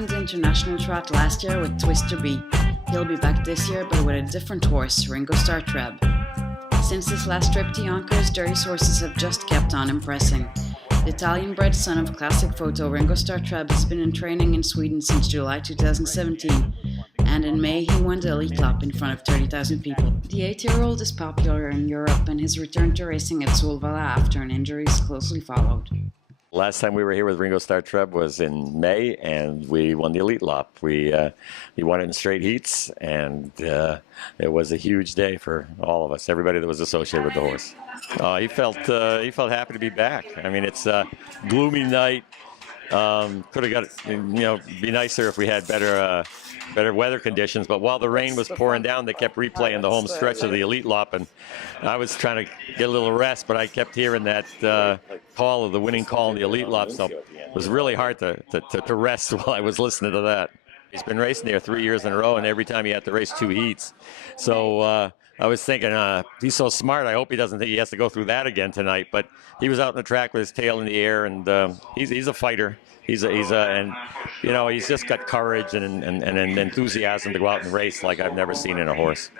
won the International Trot last year with Twister B. He'll be back this year, but with a different horse, Ringostarr Treb. Since his last trip to Yonkers, Dirty's horses have just kept on impressing. The Italian-bred son of classic photo Ringostarr Treb has been in training in Sweden since July 2017, and in May he won the Elite Lap in front of 30,000 people. The 8-year-old is popular in Europe, and his return to racing at Solvalla after an injury is closely followed. Last time we were here with Ringostarr Treb was in May, and we won the Elite Lap. He won it in straight heats, and it was a huge day for all of us, everybody that was associated with the horse. He felt happy to be back. I mean, it's a gloomy night. Could have got, be nicer if we had better weather conditions. But while the rain was pouring down, they kept replaying the home stretch of the Elite Lap, and I was trying to get a little rest, but I kept hearing that call of the winning call in the Elite Lap, so it was really hard to rest while I was listening to that. He's been racing there 3 years in a row, and every time he had to race 2 heats. So I was thinking, he's so smart, I hope he doesn't think he has to go through that again tonight. But he was out on the track with his tail in the air, and he's a fighter. He's just got courage and enthusiasm to go out and race like I've never seen in a horse.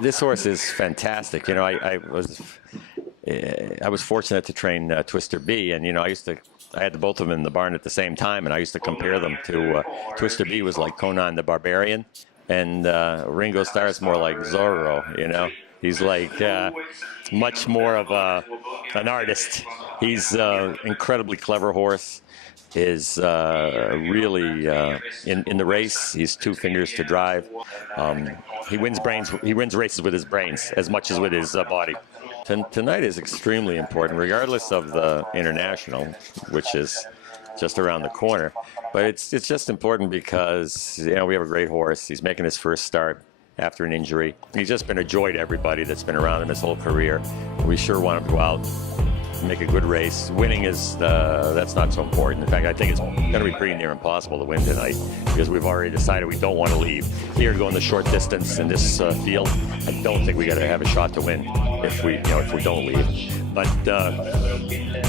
This horse is fantastic. I was fortunate to train Twister B, and I had both of them in the barn at the same time, and I used to compare them to Twister B was like Conan the Barbarian, and Ringostarr is more like Zorro. He's like much more of an artist. He's an incredibly clever horse. Is really in the race. He's 2 fingers to drive. He wins races with his brains as much as with his body. Tonight is extremely important, regardless of the International, which is just around the corner. But it's just important because we have a great horse. He's making his first start after an injury. He's just been a joy to everybody that's been around him his whole career. We sure want him to go out, make a good race. Winning is that's not so important. In fact, I think it's going to be pretty near impossible to win tonight because we've already decided we don't want to leave here to go in the short distance in this field. I don't think we got to have a shot to win if we don't leave. But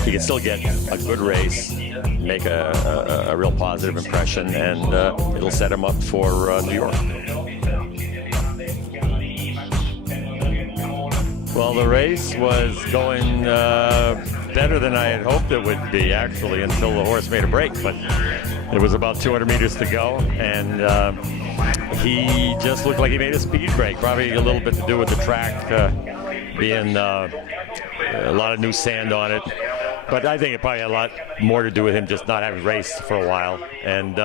he can still get a good race, make a real positive impression, and it'll set him up for New York. Well, the race was going better than I had hoped it would be, actually, until the horse made a break. But it was about 200 meters to go, and he just looked like he made a speed break. Probably a little bit to do with the track being a lot of new sand on it. But I think it probably had a lot more to do with him just not having raced for a while. And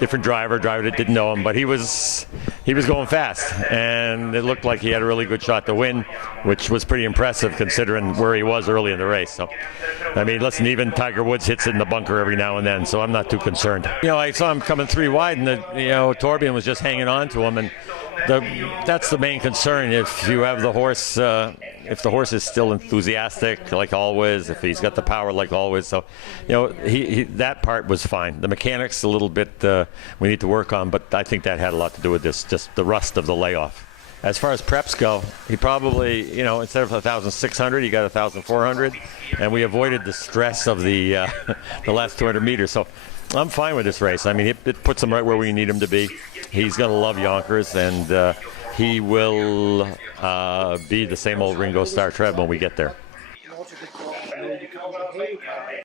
different driver that didn't know him, but he was going fast, and it looked like he had a really good shot to win, which was pretty impressive considering where he was early in the race. So, I mean, listen, even Tiger Woods hits it in the bunker every now and then, so I'm not too concerned. I saw him coming 3 wide, and Torbjorn was just hanging on to him, and that's the main concern. If you have the horse, if the horse is still enthusiastic like always, if he's got the power like always, so that part was fine. The mechanics a little bit we need to work on, but I think that had a lot to do with this, just the rust of the layoff. As far as preps go, he probably, instead of 1,600, he got 1,400, and we avoided the stress of the last 200 meters. So I'm fine with this race. I mean, it puts him right where we need him to be. He's going to love Yonkers, and he will be the same old Ringostarr Treb when we get there.